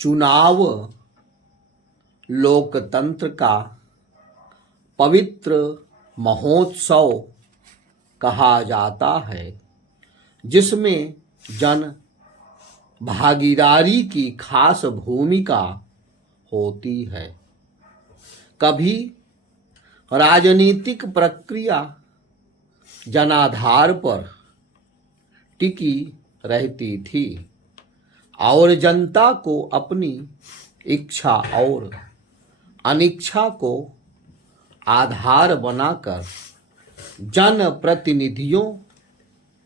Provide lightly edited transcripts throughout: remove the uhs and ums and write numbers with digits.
चुनाव लोकतंत्र का पवित्र महोत्सव कहा जाता है, जिसमें जन भागीदारी की खास भूमिका होती है। कभी राजनीतिक प्रक्रिया जनाधार पर टिकी रहती थी और जनता को अपनी इच्छा और अनिच्छा को आधार बनाकर जनप्रतिनिधियों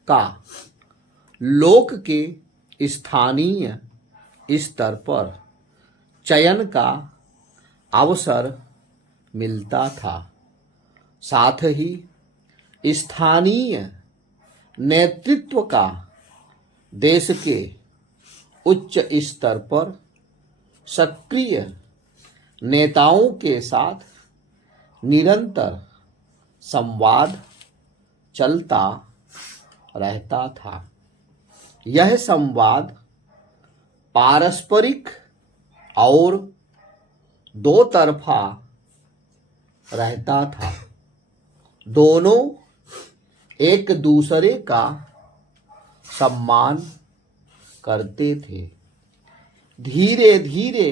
का लोक के स्थानीय स्तर पर चयन का अवसर मिलता था। साथ ही स्थानीय नेतृत्व का देश के उच्च स्तर पर सक्रिय नेताओं के साथ निरंतर संवाद चलता रहता था। यह संवाद पारस्परिक और दो तरफा रहता था। दोनों एक दूसरे का सम्मान करते थे। धीरे धीरे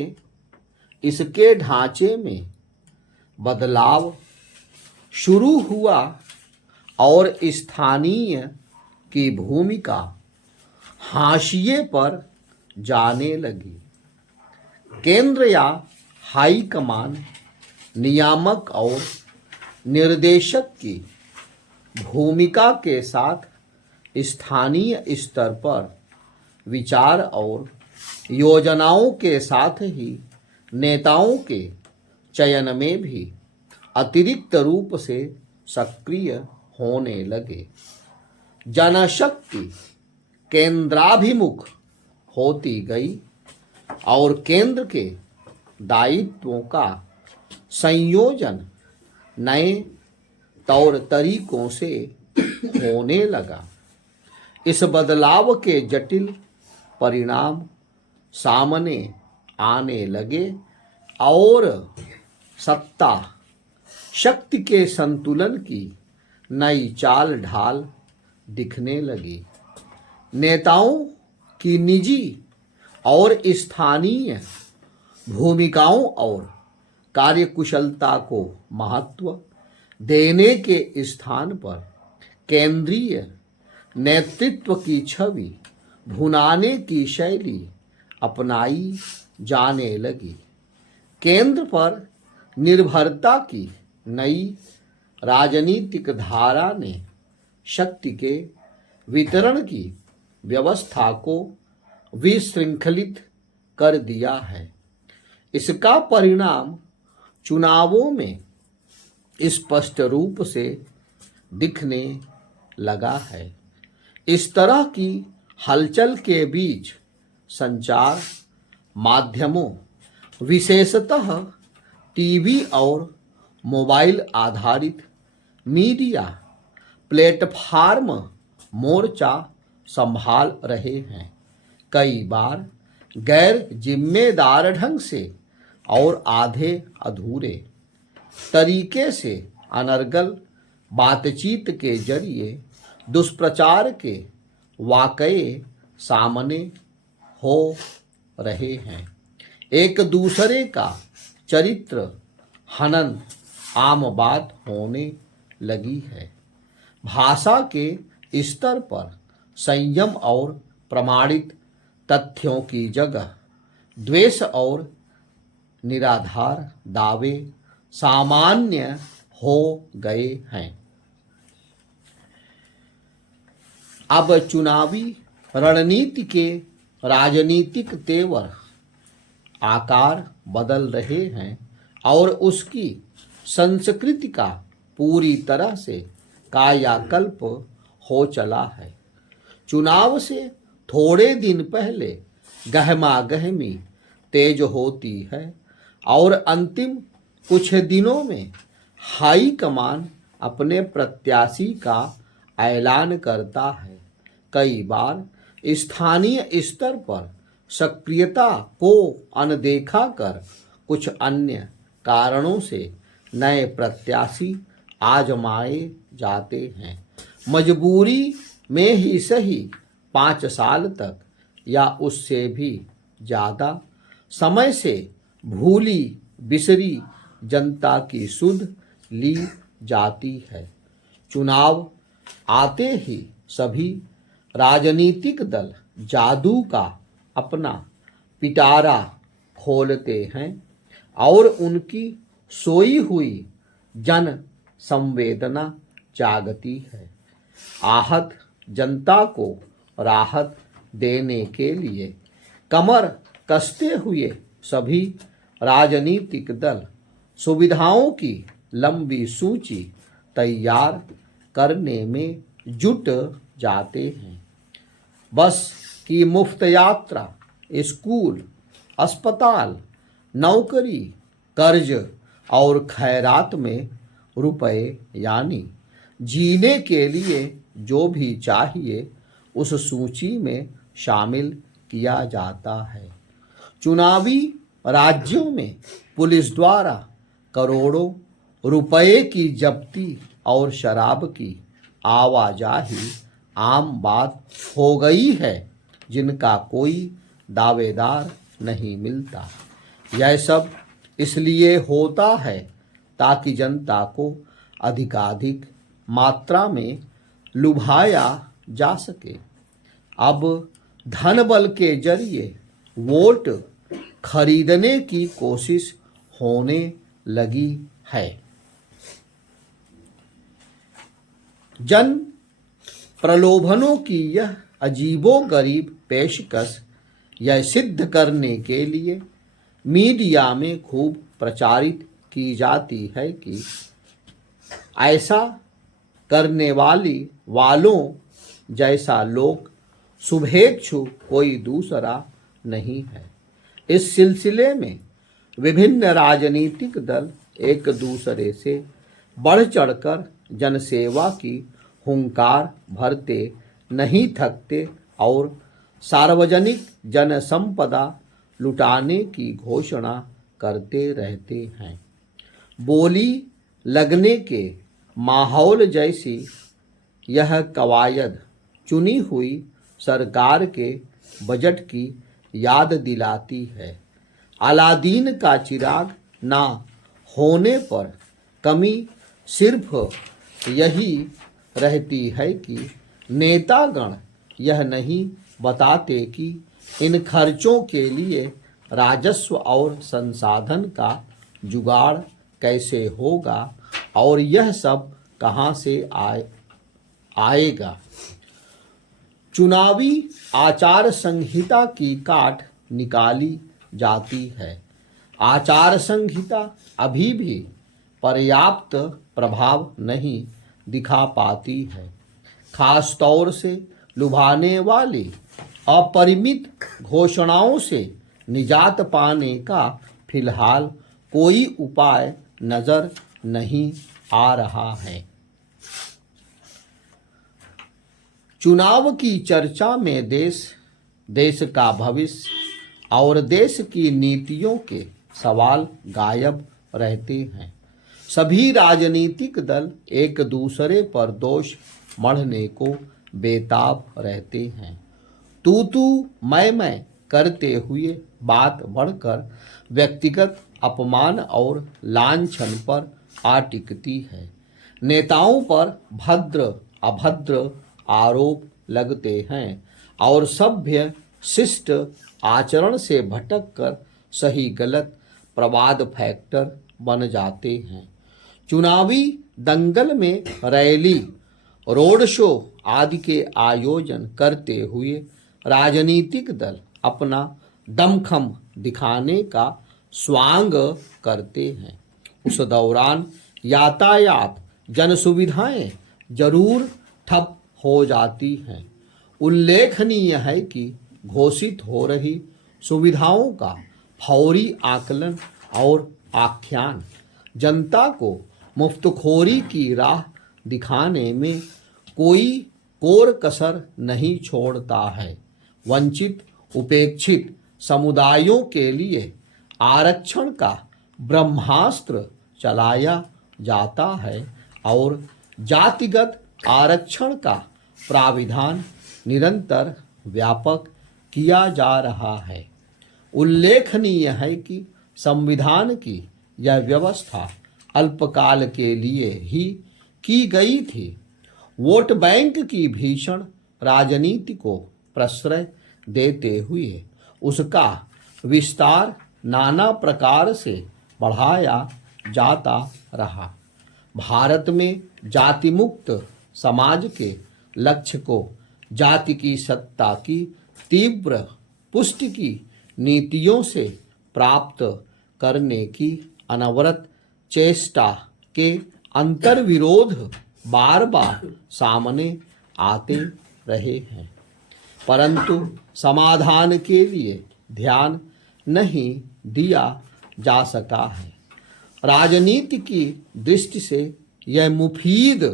इसके ढांचे में बदलाव शुरू हुआ और स्थानीय की भूमिका हाशिए पर जाने लगी। केंद्र या हाई कमान नियामक और निर्देशक की भूमिका के साथ स्थानीय स्तर पर विचार और योजनाओं के साथ ही नेताओं के चयन में भी अतिरिक्त रूप से सक्रिय होने लगे। जनशक्ति केंद्राभिमुख होती गई और केंद्र के दायित्वों का संयोजन नए तौर तरीकों से होने लगा। इस बदलाव के जटिल परिणाम सामने आने लगे और सत्ता शक्ति के संतुलन की नई चाल ढाल दिखने लगी। नेताओं की निजी और स्थानीय भूमिकाओं और कार्यकुशलता को महत्व देने के स्थान पर केंद्रीय नेतृत्व की छवि भुनाने की शैली अपनाई जाने लगी। केंद्र पर निर्भरता की नई राजनीतिक धारा ने शक्ति के वितरण की व्यवस्था को विशृंखलित कर दिया है। इसका परिणाम चुनावों में स्पष्ट रूप से दिखने लगा है। इस तरह की हलचल के बीच संचार माध्यमों, विशेषतः टीवी और मोबाइल आधारित मीडिया प्लेटफार्म मोर्चा संभाल रहे हैं। कई बार गैर जिम्मेदार ढंग से और आधे अधूरे तरीके से अनर्गल बातचीत के जरिए दुष्प्रचार के वाकये सामने हो रहे हैं। एक दूसरे का चरित्र हनन आम बात होने लगी है। भाषा के स्तर पर संयम और प्रमाणित तथ्यों की जगह द्वेष और निराधार दावे सामान्य हो गए हैं। अब चुनावी रणनीति के राजनीतिक तेवर आकार बदल रहे हैं और उसकी संस्कृति का पूरी तरह से कायाकल्प हो चला है। चुनाव से थोड़े दिन पहले गहमागहमी तेज होती है और अंतिम कुछ दिनों में हाई कमान अपने प्रत्याशी का ऐलान करता है। कई बार स्थानीय स्तर पर सक्रियता को अनदेखा कर कुछ अन्य कारणों से नए प्रत्याशी आजमाए जाते हैं। मजबूरी में ही सही 5 साल तक या उससे भी ज़्यादा समय से भूली बिसरी जनता की सुध ली जाती है। चुनाव आते ही सभी राजनीतिक दल जादू का अपना पिटारा खोलते हैं और उनकी सोई हुई जन संवेदना जागती है। आहत जनता को राहत देने के लिए कमर कसते हुए सभी राजनीतिक दल सुविधाओं की लंबी सूची तैयार करने में जुट जाते हैं। बस की मुफ्त यात्रा, स्कूल, अस्पताल, नौकरी, कर्ज और खैरात में रुपए यानी जीने के लिए जो भी चाहिए उस सूची में शामिल किया जाता है। चुनावी राज्यों में पुलिस द्वारा करोड़ों रुपए की जब्ती और शराब की आवाजाही आम बात हो गई है, जिनका कोई दावेदार नहीं मिलता। यह सब इसलिए होता है ताकि जनता को अधिकाधिक मात्रा में लुभाया जा सके। अब धन बल के जरिए वोट खरीदने की कोशिश होने लगी है। जन प्रलोभनों की यह अजीबोगरीब पेशकश यह सिद्ध करने के लिए मीडिया में खूब प्रचारित की जाती है कि ऐसा करने वालों जैसा लोक शुभेच्छु कोई दूसरा नहीं है। इस सिलसिले में विभिन्न राजनीतिक दल एक दूसरे से बढ़ चढ़कर जनसेवा की हुंकार भरते नहीं थकते और सार्वजनिक जनसंपदा लुटाने की घोषणा करते रहते हैं। बोली लगने के माहौल जैसी यह कवायद चुनी हुई सरकार के बजट की याद दिलाती है। अलादीन का चिराग ना होने पर कमी सिर्फ यही रहती है कि नेतागण यह नहीं बताते कि इन खर्चों के लिए राजस्व और संसाधन का जुगाड़ कैसे होगा और यह सब कहां से आएगा। चुनावी आचार संहिता की काट निकाली जाती है। आचार संहिता अभी भी पर्याप्त प्रभाव नहीं दिखा पाती है। खास तौर से लुभाने वाली अपरिमित घोषणाओं से निजात पाने का फिलहाल कोई उपाय नजर नहीं आ रहा है। चुनाव की चर्चा में देश का भविष्य और देश की नीतियों के सवाल गायब रहते हैं। सभी राजनीतिक दल एक दूसरे पर दोष मढ़ने को बेताब रहते हैं। तू मैं करते हुए बात बढ़कर व्यक्तिगत अपमान और लांछन पर आ टिकती है। नेताओं पर भद्र अभद्र आरोप लगते हैं और सभ्य शिष्ट आचरण से भटककर सही गलत प्रवाद फैक्टर बन जाते हैं। चुनावी दंगल में रैली, रोड शो आदि के आयोजन करते हुए राजनीतिक दल अपना दमखम दिखाने का स्वांग करते हैं। उस दौरान यातायात जन सुविधाएं जरूर ठप हो जाती हैं। उल्लेखनीय है कि घोषित हो रही सुविधाओं का फौरी आकलन और आख्यान जनता को मुफ्तखोरी की राह दिखाने में कोई कोर कसर नहीं छोड़ता है। वंचित, उपेक्षित समुदायों के लिए आरक्षण का ब्रह्मास्त्र चलाया जाता है और जातिगत आरक्षण का प्राविधान निरंतर व्यापक किया जा रहा है। उल्लेखनीय है कि संविधान की यह व्यवस्था अल्पकाल के लिए ही की गई थी। वोट बैंक की भीषण राजनीति को प्रश्रय देते हुए उसका विस्तार नाना प्रकार से बढ़ाया जाता रहा। भारत में जाति मुक्त समाज के लक्ष्य को जाति की सत्ता की तीव्र पुष्टि की नीतियों से प्राप्त करने की अनवरत चेष्टा के अंतर्विरोध बार बार सामने आते रहे हैं, परंतु समाधान के लिए ध्यान नहीं दिया जा सका है। राजनीति की दृष्टि से यह मुफीद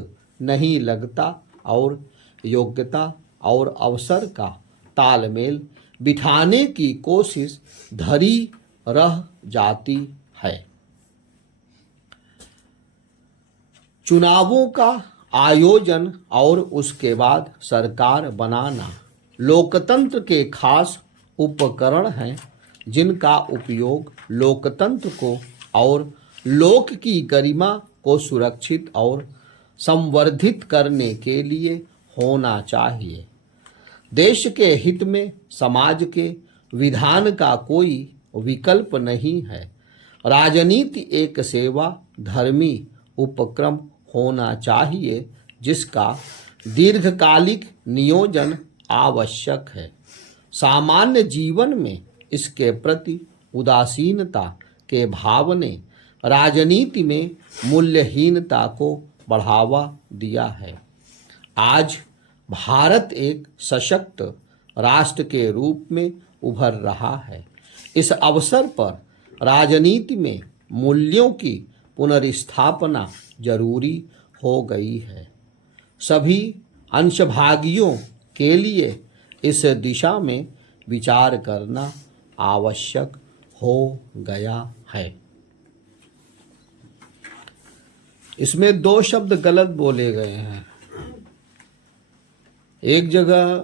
नहीं लगता और योग्यता और अवसर का तालमेल बिठाने की कोशिश धरी रह जाती है। चुनावों का आयोजन और उसके बाद सरकार बनाना लोकतंत्र के खास उपकरण हैं, जिनका उपयोग लोकतंत्र को और लोक की गरिमा को सुरक्षित और संवर्धित करने के लिए होना चाहिए। देश के हित में समाज के विधान का कोई विकल्प नहीं है। राजनीति एक सेवा धर्मी उपक्रम होना चाहिए जिसका दीर्घकालिक नियोजन आवश्यक है। सामान्य जीवन में इसके प्रति उदासीनता के भाव ने राजनीति में मूल्यहीनता को बढ़ावा दिया है। आज भारत एक सशक्त राष्ट्र के रूप में उभर रहा है। इस अवसर पर राजनीति में मूल्यों की पुनर्स्थापना जरूरी हो गई है। सभी अंशभागियों के लिए इस दिशा में विचार करना आवश्यक हो गया है। इसमें दो शब्द गलत बोले गए हैं। एक जगह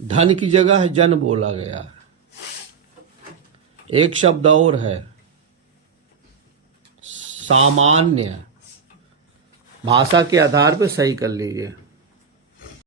धन की जगह जन बोला गया है, एक शब्द और है सामान्य। भाषा के आधार पर सही कर लीजिए।